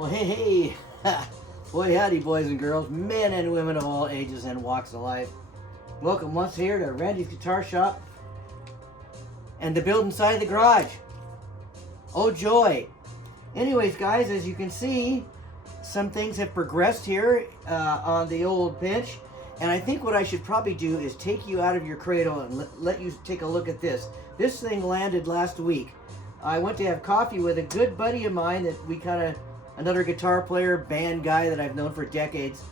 Well, hey, boy howdy, boys and girls, men and women of all ages and walks of life. Welcome once here to Randy's Guitar Shop and the build inside the garage. Oh joy. Anyways, guys, as you can see, some things have progressed here on the old bench. And I think what I should probably do is take you out of your cradle and let you take a look at this. This thing landed last week. I went to have coffee with a good buddy of mine that we another guitar player, band guy that I've known for decades.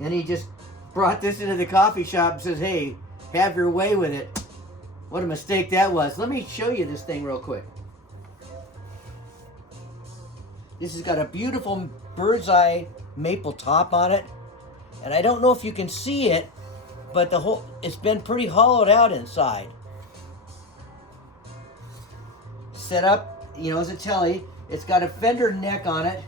And he just brought this into the coffee shop and says, hey, have your way with it. What a mistake that was. Let me show you this thing real quick. This has got a beautiful bird's eye maple top on it. And I don't know if you can see it, but it's been pretty hollowed out inside. Set up, as a telly. It's got a fender neck on it.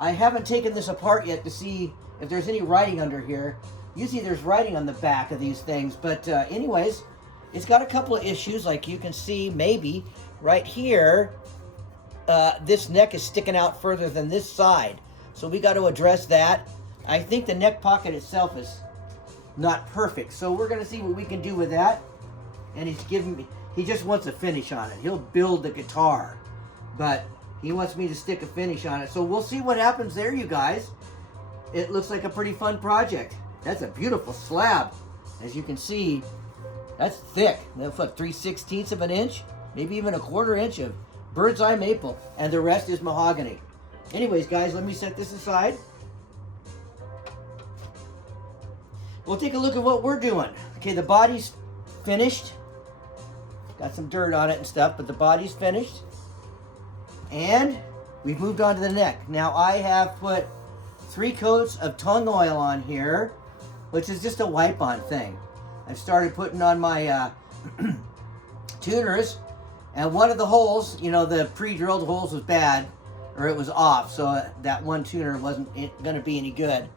I haven't taken this apart yet to see if there's any writing under here. Usually there's writing on the back of these things, but anyways, it's got a couple of issues, like you can see maybe right here. This neck is sticking out further than this side, so we got to address that. I think the neck pocket itself is not perfect, so we're going to see what we can do with that. And he just wants a finish on it. He'll build the guitar, but he wants me to stick a finish on it. So we'll see what happens there, you guys. It looks like a pretty fun project. That's a beautiful slab. As you can see, that's thick. That's what, 3/16 of an inch? Maybe even a 1/4 inch of bird's eye maple, and the rest is mahogany. Anyways, guys, let me set this aside. We'll take a look at what we're doing. Okay, the body's finished. Got some dirt on it and stuff, but the body's finished. And we've moved on to the neck. Now I have put 3 coats of tung oil on here, which is just a wipe-on thing. I've started putting on my tuners, and one of the holes, the pre-drilled holes was bad, or it was off, so that one tuner wasn't going to be any good.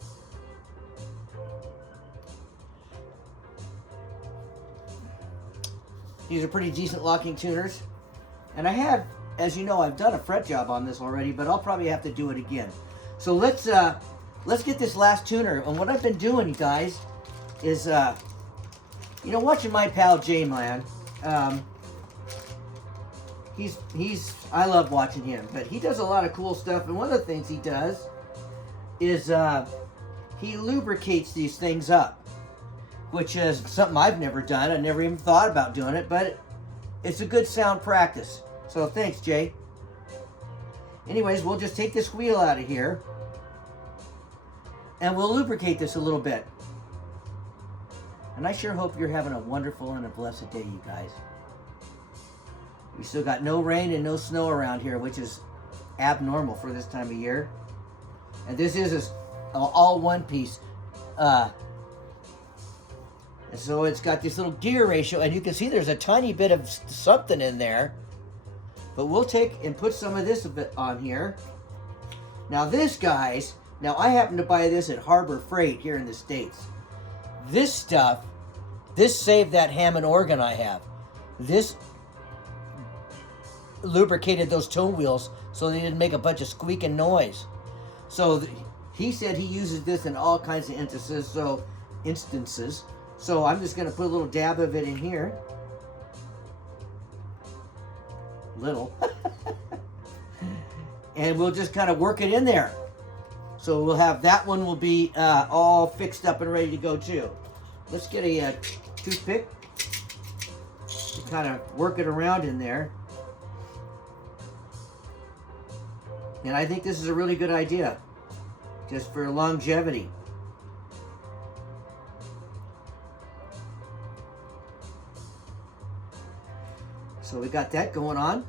These are pretty decent locking tuners. And I have, as you know, I've done a fret job on this already, but I'll probably have to do it again. So let's get this last tuner. And what I've been doing, you guys, is, watching my pal J-Man. I love watching him, but he does a lot of cool stuff. And one of the things he does is he lubricates these things up, which is something I've never done. I never even thought about doing it, but it's a good sound practice. So thanks, Jay. Anyways, we'll just take this wheel out of here, and we'll lubricate this a little bit. And I sure hope you're having a wonderful and a blessed day, you guys. We still got no rain and no snow around here, which is abnormal for this time of year. And this is all one piece. So it's got this little gear ratio, and you can see there's a tiny bit of something in there. But we'll take and put some of this a bit on here. Now this, guys, I happen to buy this at Harbor Freight here in the States. This stuff, this saved that Hammond organ I have. This lubricated those tone wheels so they didn't make a bunch of squeaking noise. So he said he uses this in all kinds of instances. So I'm just going to put a little dab of it in here. Little. And we'll just kind of work it in there. So we'll have that one will be all fixed up and ready to go too. Let's get a toothpick to kind of work it around in there. And I think this is a really good idea, just for longevity. So we got that going on.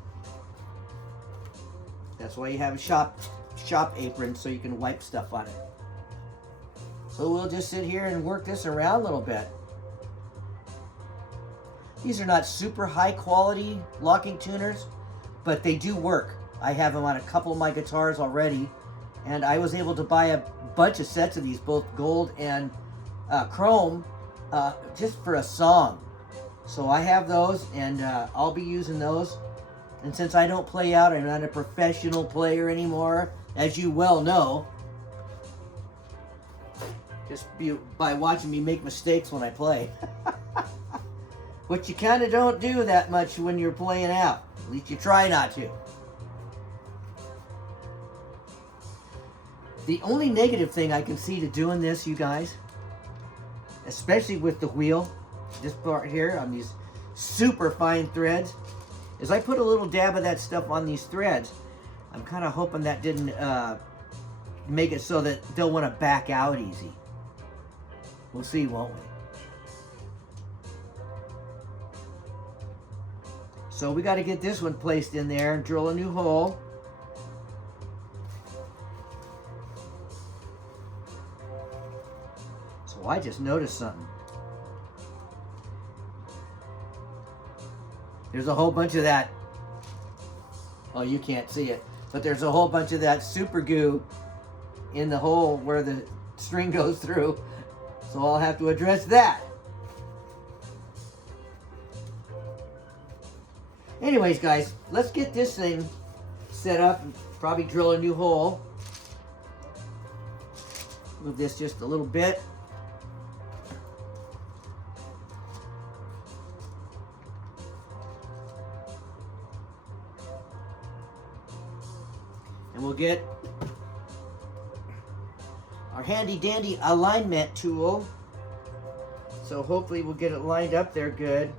That's why you have a shop apron, so you can wipe stuff on it. So we'll just sit here and work this around a little bit. These are not super high quality locking tuners, but they do work. I have them on a couple of my guitars already, and I was able to buy a bunch of sets of these, both gold and chrome, just for a song. So I have those, and I'll be using those. And since I don't play out, I'm not a professional player anymore, as you well know, just by watching me make mistakes when I play. Which you kind of don't do that much when you're playing out. At least you try not to. The only negative thing I can see to doing this, you guys, especially with the wheel, this part here on these super fine threads, is I put a little dab of that stuff on these threads. I'm kind of hoping that didn't make it so that they'll want to back out easy. We'll see, won't we? So we got to get this one placed in there and drill a new hole. So I just noticed something. There's a whole bunch of that. Oh, you can't see it. But there's a whole bunch of that super goo in the hole where the string goes through. So I'll have to address that. Anyways, guys, let's get this thing set up and probably drill a new hole. Move this just a little bit. And we'll get our handy dandy alignment tool. So hopefully we'll get it lined up there good.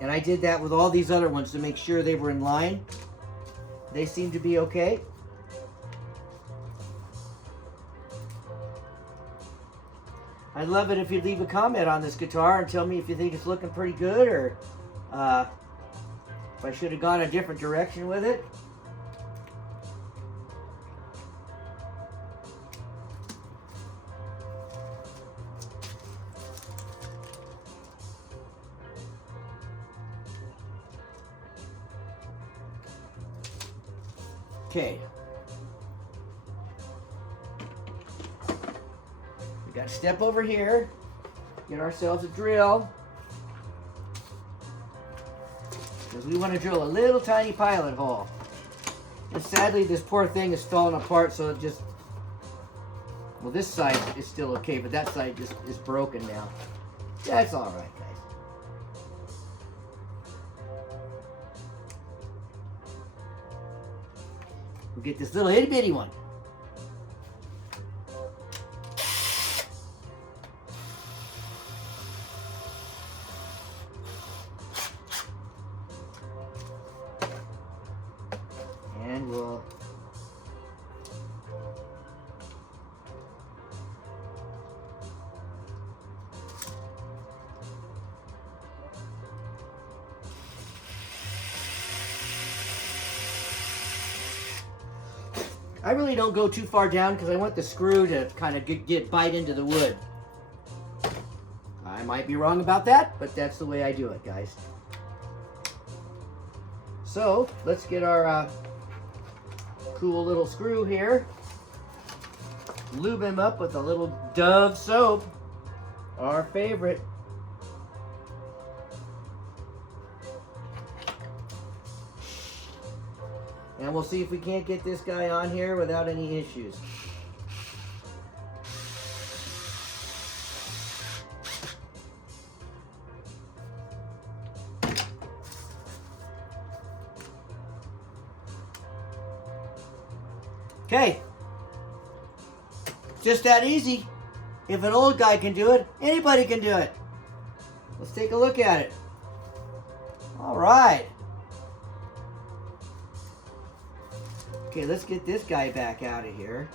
And I did that with all these other ones to make sure they were in line. They seem to be okay. I'd love it if you'd leave a comment on this guitar and tell me if you think it's looking pretty good, or if I should have gone a different direction with it. Okay. We got to step over here, get ourselves a drill, because we want to drill a little tiny pilot hole. And sadly, this poor thing is falling apart, so it just, well, this side is still okay, but that side just is broken now. That's all right, guys. We'll get this little itty bitty one. And we'll I really don't go too far down because I want the screw to kind of bite into the wood. I might be wrong about that, but that's the way I do it, guys. So let's get our cool little screw here. Lube him up with a little Dove soap, our favorite. And we'll see if we can't get this guy on here without any issues. Okay. Just that easy. If an old guy can do it, anybody can do it. Let's take a look at it. All right. Okay, let's get this guy back out of here.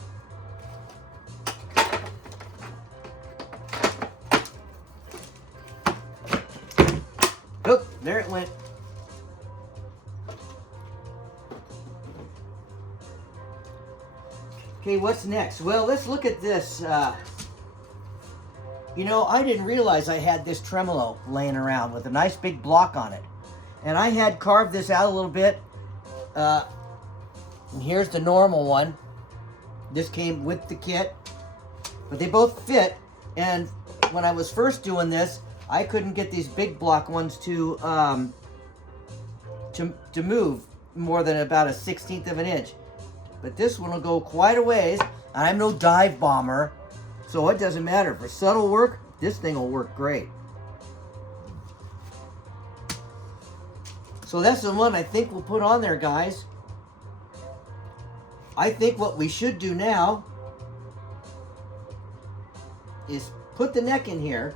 Oh, there it went. Okay, what's next? Well, let's look at this. You know, I didn't realize I had this tremolo laying around with a nice big block on it. And I had carved this out a little bit. And here's the normal one. This came with the kit, but they both fit. And when I was first doing this, I couldn't get these big block ones to move. more than about a 1/16 of an inch. But this one will go quite a ways. I'm no dive bomber, so it doesn't matter. For subtle work, this thing will work great. So that's the one I think we'll put on there, guys. I think what we should do now is put the neck in here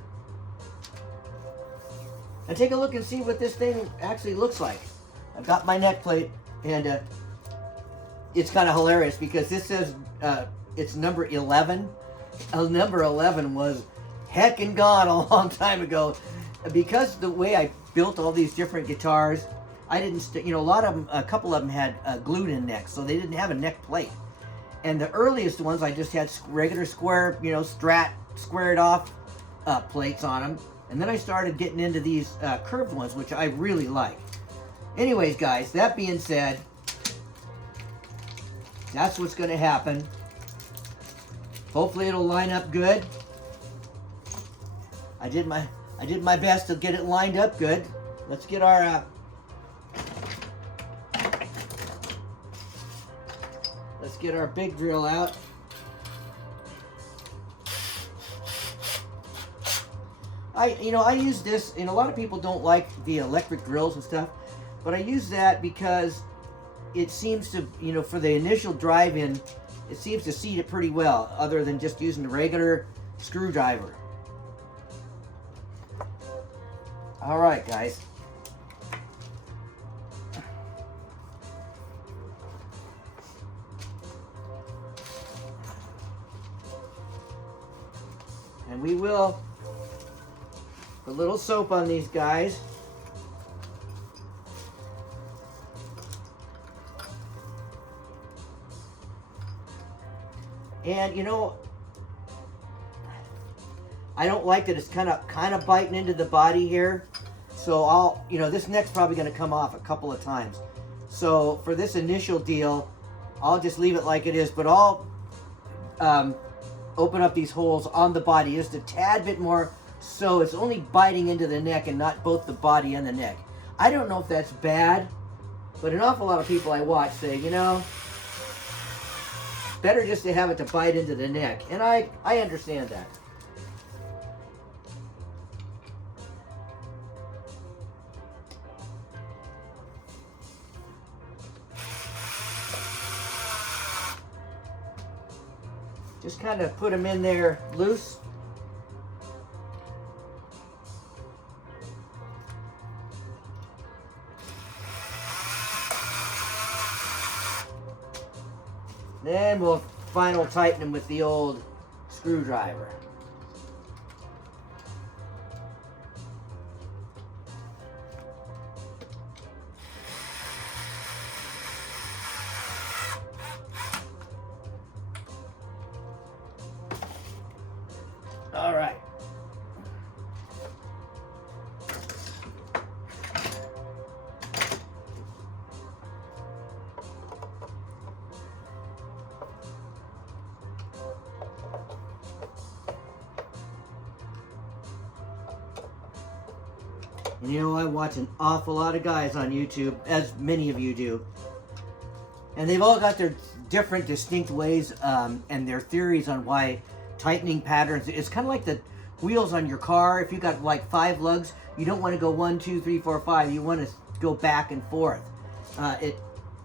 and take a look and see what this thing actually looks like. I've got my neck plate, and it's kind of hilarious because this says it's number 11. Number 11 was heckin' gone a long time ago. Because the way I built all these different guitars, I didn't, a couple of them had glued in necks, so they didn't have a neck plate. And the earliest ones, I just had regular square, Strat squared off plates on them. And then I started getting into these curved ones, which I really like. Anyways, guys, that being said, that's what's going to happen. Hopefully it'll line up good. I did my best to get it lined up good. Let's get our big drill out. I use this, and a lot of people don't like the electric drills and stuff, but I use that because it seems to, for the initial drive-in, it seems to seat it pretty well, other than just using the regular screwdriver. All right, guys. And we will put a little soap on these guys. And I don't like that it's kind of biting into the body here. So this neck's probably going to come off a couple of times. So for this initial deal, I'll just leave it like it is, but I'll open up these holes on the body just a tad bit more, so it's only biting into the neck and not both the body and the neck. I don't know if that's bad, but an awful lot of people I watch say, better just to have it to bite into the neck. And I understand that. Just kind of put them in there loose. Then we'll final tighten them with the old screwdriver. All right. And I watch an awful lot of guys on YouTube, as many of you do. And they've all got their different distinct ways and their theories on why tightening patterns. It's kind of like the wheels on your car. If you got like 5 lugs, you don't want to go 1, 2, 3, 4, 5. You want to go back and forth.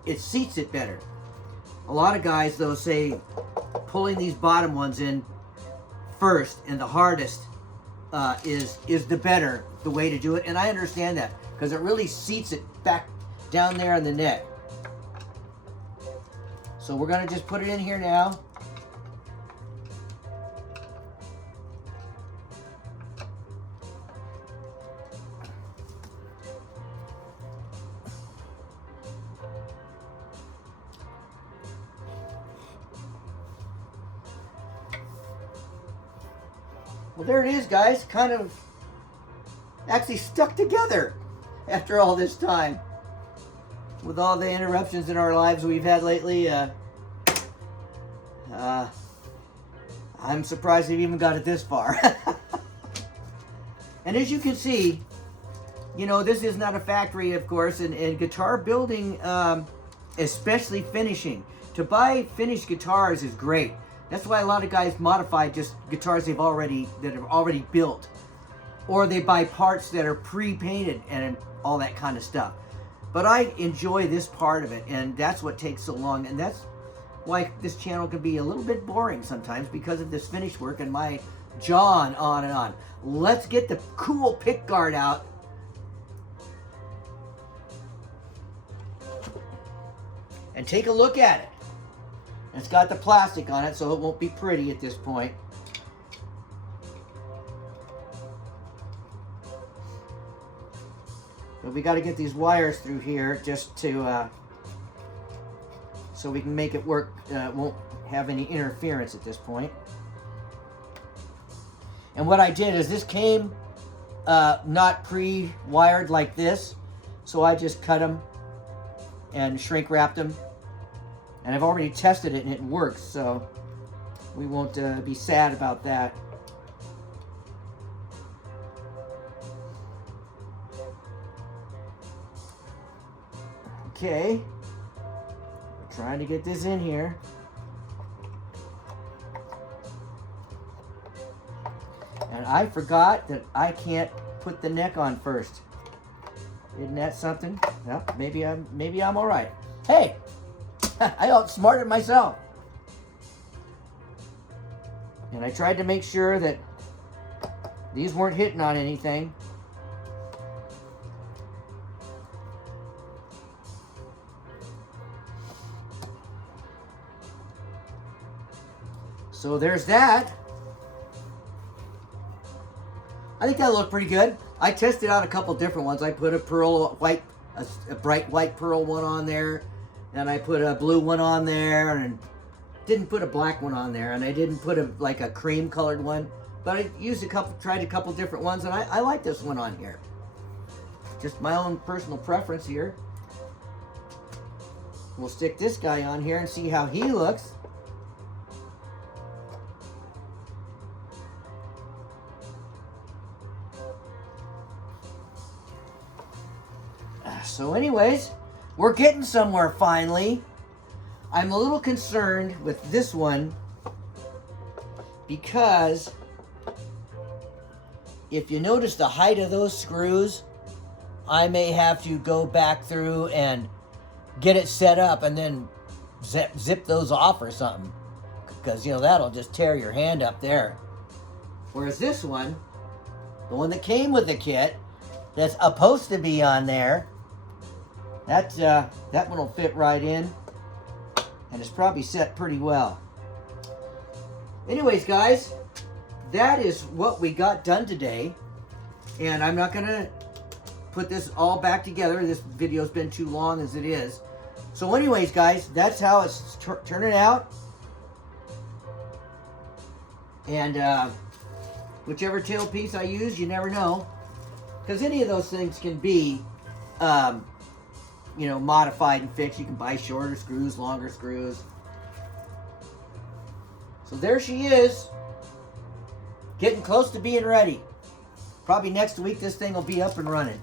It seats it better. A lot of guys though say pulling these bottom ones in first and the hardest is the way to do it, and I understand that because it really seats it back down there on the neck. So we're gonna just put it in here now. Well, there it is, guys. Kind of actually stuck together after all this time. With all the interruptions in our lives we've had lately, I'm surprised we've even got it this far. And as you can see, you know, this is not a factory, of course, and guitar building, especially finishing. To buy finished guitars is great. That's why a lot of guys modify just guitars that are already built, or they buy parts that are pre-painted and all that kind of stuff. But I enjoy this part of it, and that's what takes so long, and that's why this channel can be a little bit boring sometimes, because of this finish work and my jaw on and on. Let's get the cool pick guard out. And take a look at it. It's got the plastic on it, so it won't be pretty at this point. But we got to get these wires through here just to, so we can make it work. Won't have any interference at this point. And what I did is this came not pre-wired like this, so I just cut them and shrink wrapped them. And I've already tested it and it works, so we won't be sad about that. Okay, trying to get this in here. And I forgot that I can't put the neck on first. Isn't that something? Well, maybe I'm all right. Hey, I outsmarted myself. And I tried to make sure that these weren't hitting on anything. So there's that. I think that looked pretty good. I tested out a couple different ones. I put a bright white pearl one on there, and I put a blue one on there, and didn't put a black one on there, and I didn't put like a cream colored one. But I used tried a couple different ones, and I like this one on here. Just my own personal preference here. We'll stick this guy on here and see how he looks. So anyways, we're getting somewhere finally. I'm a little concerned with this one because if you notice the height of those screws, I may have to go back through and get it set up and then zip those off or something, because you know that'll just tear your hand up there. Whereas this one, the one that came with the kit, that's supposed to be on there, that one will fit right in, and it's probably set pretty well. Anyways, guys, that is what we got done today, and I'm not gonna put this all back together. This video's been too long as it is. So anyways, guys, that's how it's turning out. And whichever tailpiece I use, you never know, because any of those things can be you know, modified and fixed. You can buy shorter screws, longer screws. So there she is, getting close to being ready. Probably next week this thing will be up and running.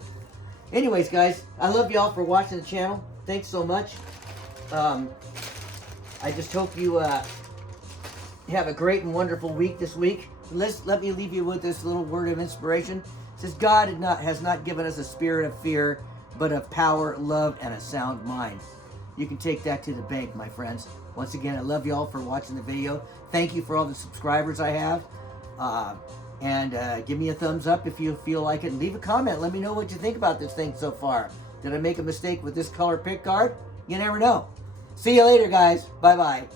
Anyways, guys, I love y'all for watching the channel. Thanks so much. I just hope you have a great and wonderful week this week. Let me leave you with this little word of inspiration. It says, God has not given us a spirit of fear, but of power, love, and a sound mind. You can take that to the bank, my friends. Once again, I love you all for watching the video. Thank you for all the subscribers I have. And give me a thumbs up if you feel like it. And leave a comment. Let me know what you think about this thing so far. Did I make a mistake with this color pick guard? You never know. See you later, guys. Bye-bye.